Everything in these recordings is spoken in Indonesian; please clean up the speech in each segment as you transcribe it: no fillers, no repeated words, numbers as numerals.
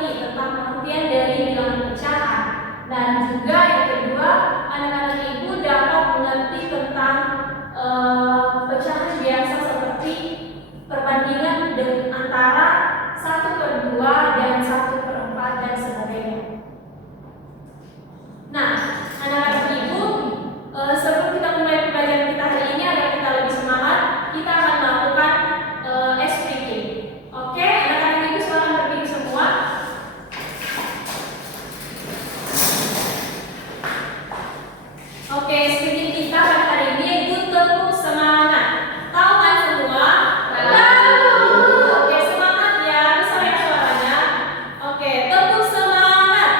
mengerti tentang pengertian dari bilangan pecahan. Dan juga yang kedua, anak-anak ibu dapat mengerti tentang pecahan biasa seperti perbandingan antara 1/2 dan 1/4 dan sebagainya. Nah, anak-anak ibu, sebelum kita mulai pembelajaran kita hari ini agar kita lebih semangat, kita akan melakukan speaking. Oke, anak-anak ibu silakan berdiri semua. Oke, speaking kita pada hari ini yaitu tepuk semangat. Tahu kan semua? Tahu. Oke, semangat ya. Bisa ya suaranya? Oke, tepuk semangat.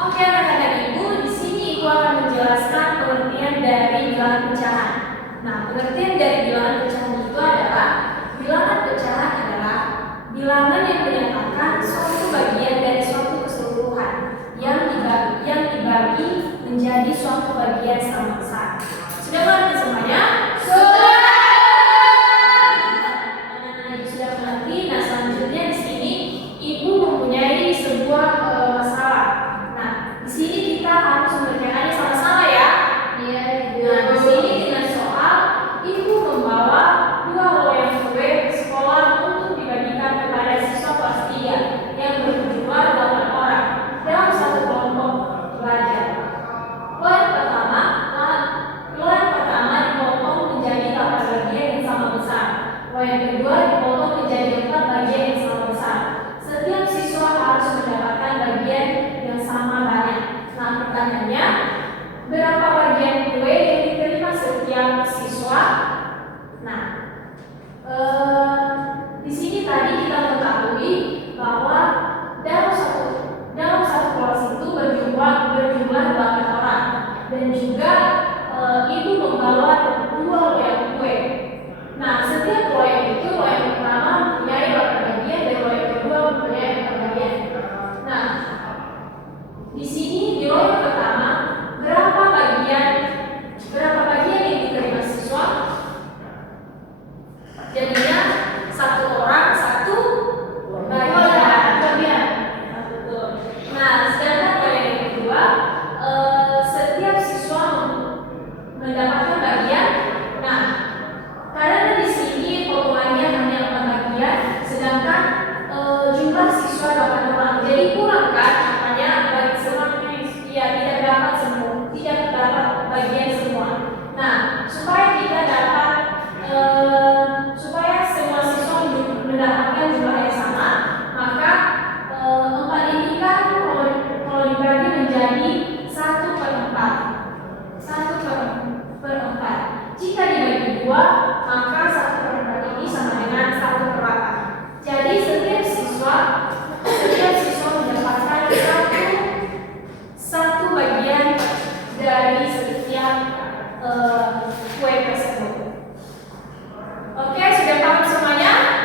Oke anak-anak ibu, di sini ibu akan menjelaskan pengertian dari bilangan pecahan. Nah, pengertian dari bilangan pecahan itu adalah bilangan pecahan adalah bilangan yang menyatakan suatu bagian dari suatu keseluruhan yang dibagi menjadi suatu bagian sama besar. Sudah mengerti semuanya? Sudah. Anak-anak ibu sudah mengerti. Nah, selanjutnya di sini ibu mempunyai sebuah masalah. Di sini kita harus mengerjakannya sama-sama ya. Iya. Nah, di sini dengan soal ibu membawa 2 loyang kue sekolah untuk dibagikan kepada siswa kelas 3 yang berjumlah 8 orang dalam satu kelompok belajar. Loyang pertama dipotong menjadi 8 bagian yang sama besar. Loyang kedua dipotong menjadi 4 bagian yang sama besar. Setiap siswa harus mendapatkan bagian yang sama banyak. Nah, pertanyaannya, berapa bagian kue yang diterima setiap siswa? Nah, di sini tadi kita mengetahui bahwa dalam satu kelas itu berjumlah 8 orang dan juga ibu membawa 2 loyang kue. Nah, setiap loyang itu loyang pertama mempunyai 8 bagian dan loyang kedua mempunyai 4 bagian. Nah, di sini di loyang pertama berapa bagian yang diterima siswa? Jadinya 1 orang 1 bagian. Nah, sedangkan loyang yang kedua setiap siswa mendapatkan bagian. Nah, karena di sini potongannya hanya 8 bagian, sedangkan jumlah siswa 8 orang, jadi kurang kan? Tidak dapat bagian semua. Nah, supaya semua siswa mendapatkan jumlah yang sama, maka 4 ini kan kalau dibagi menjadi 1/4. 1/4. Jika dibagi 2, maka 1/4 ini sama dengan 1/8. Jadi setiap siswa mendapatkan satu bagian dari setiap kue tersebut. Oke, sudah paham semuanya?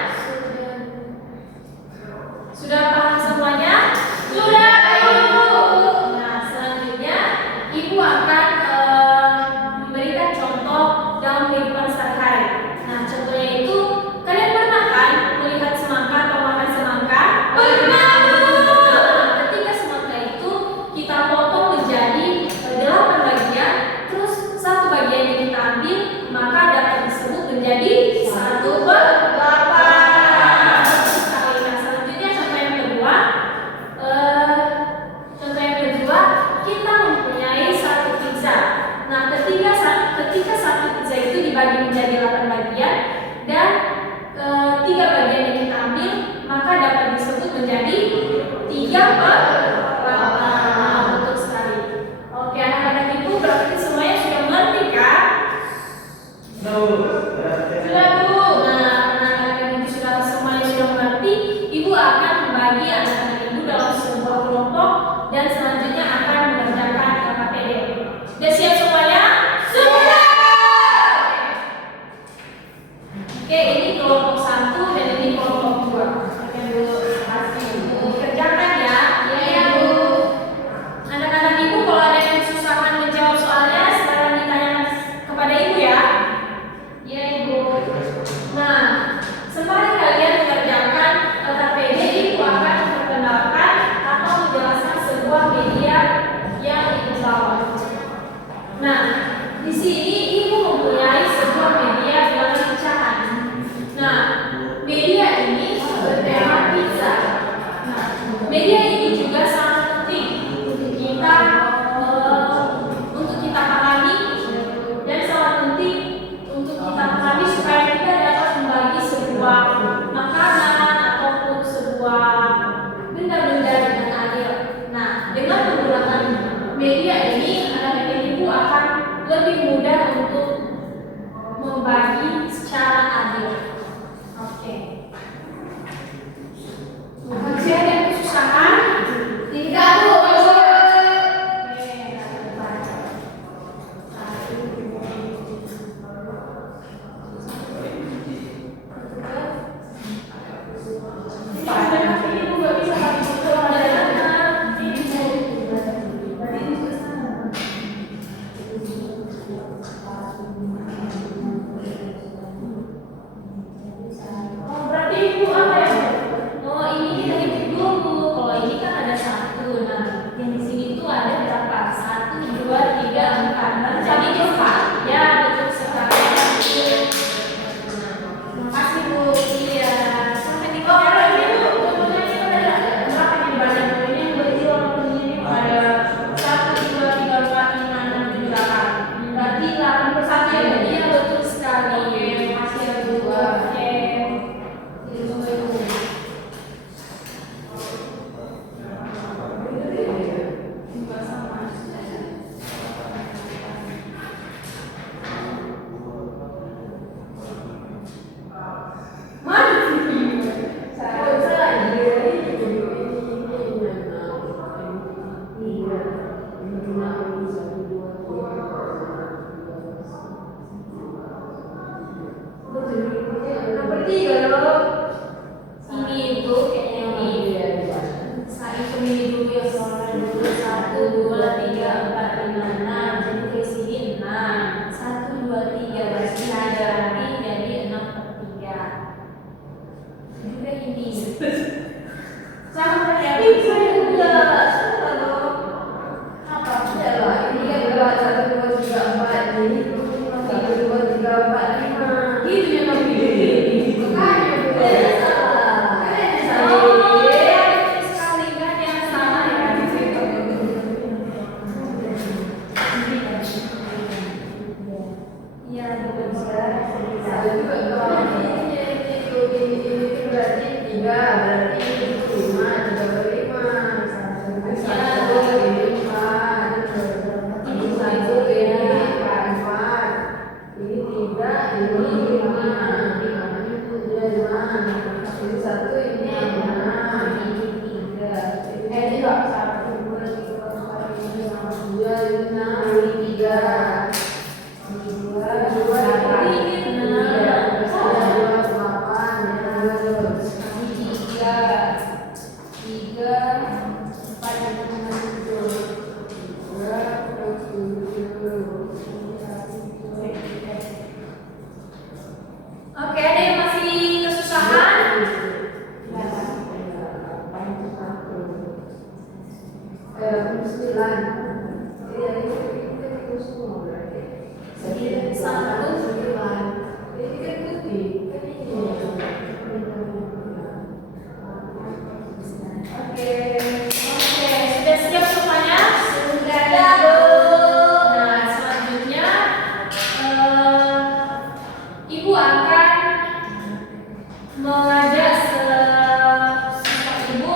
Sudah paham semuanya? Sudah, Ibu. Nah, selanjutnya Ibu akan memberikan contoh dalam kehidupan sehari-hari. Nah, contohnya itu, kalian pernah kan melihat semangka atau makan semangka? Pernah. Ketika semangka itu kita potong menjadi 8 bagian, terus 1 bagian yang kita ambil, maka dapat disebut menjadi 1/8. Nah, selanjutnya contoh yang kedua, kita mempunyai 1 pizza. Nah, ketika 1 pizza itu dibagi menjadi 8 bagian dan 3 bagian yang kita ambil, maka dapat disebut menjadi 3/8. Betul sekali. Oke, anak-anak ibu berarti semuanya sudah mengerti kan? Sudah Bu. Nah, anak-anak ibu semuanya sudah mengerti. Ibu akan membagi anak-anak ibu dalam sebuah kelompok dan selanjutnya akan mengerjakan KKPD. Sudah siap semuanya? Sudah. Oke, ini kelompok 1 dan ini kelompok 2. Oke Bu, kasih Bu. Kerjakan ya. Iya Bu. Anak-anak ibu kalau ada yang kesusahan menjawab soalnya, sekarang ditanya kepada ibu ya. Iya Ibu. Nah, sembari kalian mengerjakan KKPD, ibu akan memperkenalkan atau menjelaskan sebuah media yang ibu bawa. Nah, di sini ibu mempunyai sebuah media dalam pecahan. Nah, media ini bertema pizza. Nah, media ini juga sangat penting untuk kita pahami dan sangat penting untuk kita pahami supaya kita dapat membagi sebuah makanan ataupun sebuah benda-benda dengan adil. Nah, dengan menggunakan media ini, anak-anak ibu akan lebih mudah untuk membagi secara adil. Oke. Masih ada yang kesusahan? Tidak Bu. Berarti ibu apa ya? Oh, ini kita hitung dulu. Kalau ini kan ada 1. Nah, yang di sini tuh ada berapa? 1, 2, 3, 4. Nah, jadi 4. Ya, betul sekali. Makasih Bu. Iya. Sampai di bawah lagi Bu. Contohnya ini ada berapa nih banyak Bu? Ini berarti orang ini ada 1, 2, 3, 4, 5, 6, 7, 8. Berarti 8/1 ya Bu? Iya, betul sekali. Makasih ya Bu. Oke. Nomor 3 loh. Ini itu kayaknya ini. Saya hitung ini dulu ya soalnya dulu 1, 2, 3, 4, 5, 6. Jadi tulis ini 6. 1, 2, 3. Berarti ada lagi jadi 6/3. Juga ini. Sama ya. Saya udah. Apa? Ya lah. Ini kan berat 1, 2, 3, 4. Ini 1, 2, 3, 4, 5. Gitu ya tapi. Makanya sekali kan yang sama ya. Iya betul sekali. Ada juga kalau ini berarti 3, berarti 5, 3/5. Ya, 2/5. Ini 1, ini 4. Ini 3, ini 5. Ini 1, ini 6. Ini 3. Ini enggak 1, 2, 3, 4, 5, 2, 6. Ini 3. Ini 2, 2, ini 6. 8. Ini 3. 3, 4, 5, 7. Oke, ada yang masih kesusahan? Oke, sudah siap semuanya? Sudah ya Bu. Nah, selanjutnya Ibu akan mengajak ibu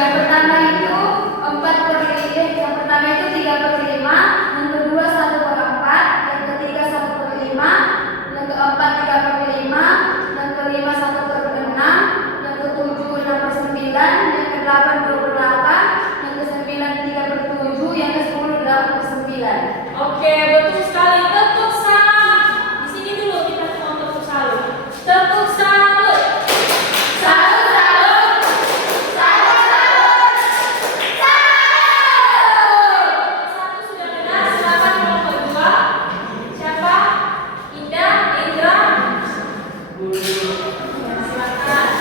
yang pertama itu 4/5, yang pertama itu 3/5, yang kedua 1/4, yang ketiga 1/5, yang keempat 3/5, yang kelima 1/6, yang ketujuh 6/9, yang kedelapan 2/8, yang kesembilan 3/7, yang ke-10 8/9. Oke, betul sekali. Tepuk salut. Di sini dulu kita mau tepuk salut. Tepuk salut. Salut, salut. Salut, salut. Salut. Satu sudah benar. Silakan kelompok dua. Siapa? Indah, Indra. Ya, silakan.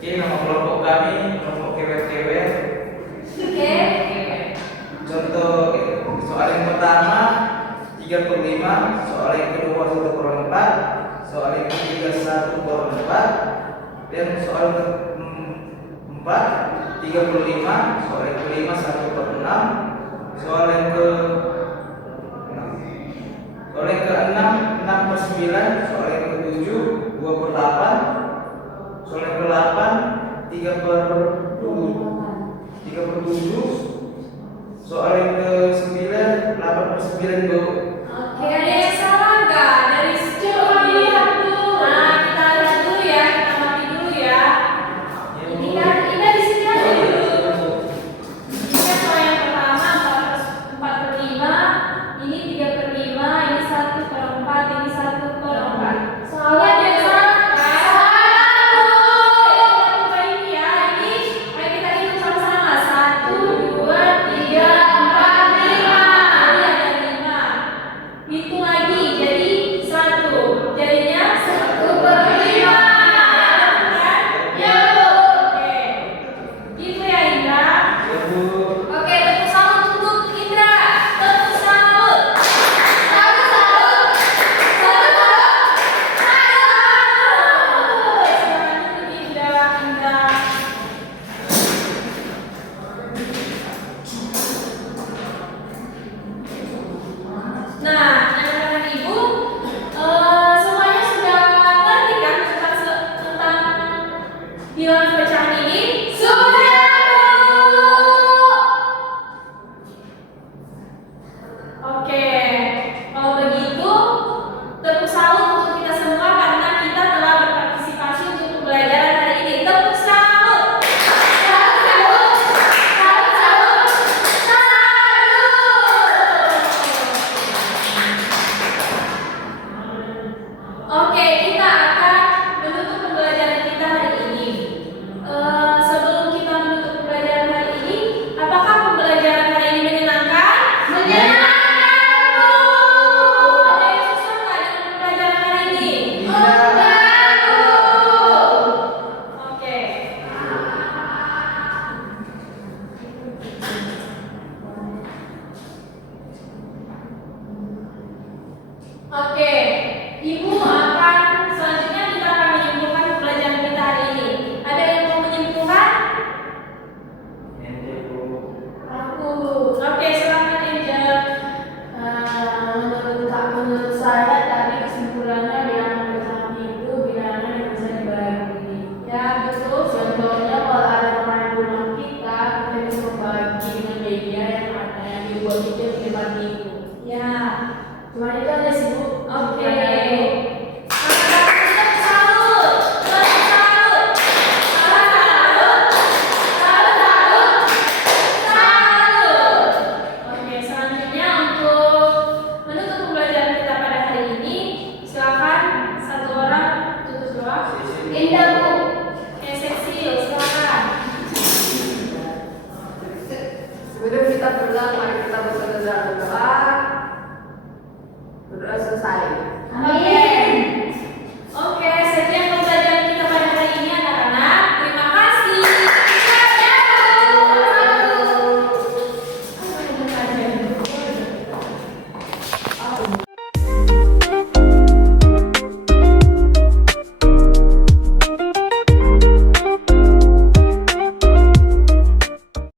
Ini nama kelompok kami, kelompok kewer-kewer. Oke. Contoh soal yang pertama 3/5, soal yang kedua 1/4, soal yang ketiga 1/4, dan soal keempat 3/5, soal yang kelima 1/6, soal yang keenam 6/9, soal yang ketujuh 2/8, soal yang ke-8 3/7, soal yang ke-9 8/9 Bu. Oke, ada yang salah nggak? Dari coba lihat dulu. Nah, kita lihat dulu ya, kita mati dulu ya. Ini kan Indah di sini aja dulu. Ini kan soal yang pertama 4/5, ini 3/5, ini 1/4, ini 1/4. Soalnya ada yang salah kan? Kita coba ini ya, ini ayo kita hitung sama-sama. 1, 2, 3, 4, 5. Ini ada 5. Hitung lagi jadi 1. Jadinya 1/5. Ya Bu. Oke. Gitu ya Indra. Ya Bu. Oke, tepuk salut untuk Indra. Tepuk salut. Salut, salut. Salut, salut. Salut. Silakan duduk Indra. Nah, anak-anak ibu, semuanya sudah ngerti kan tentang bilangan pecahan ini?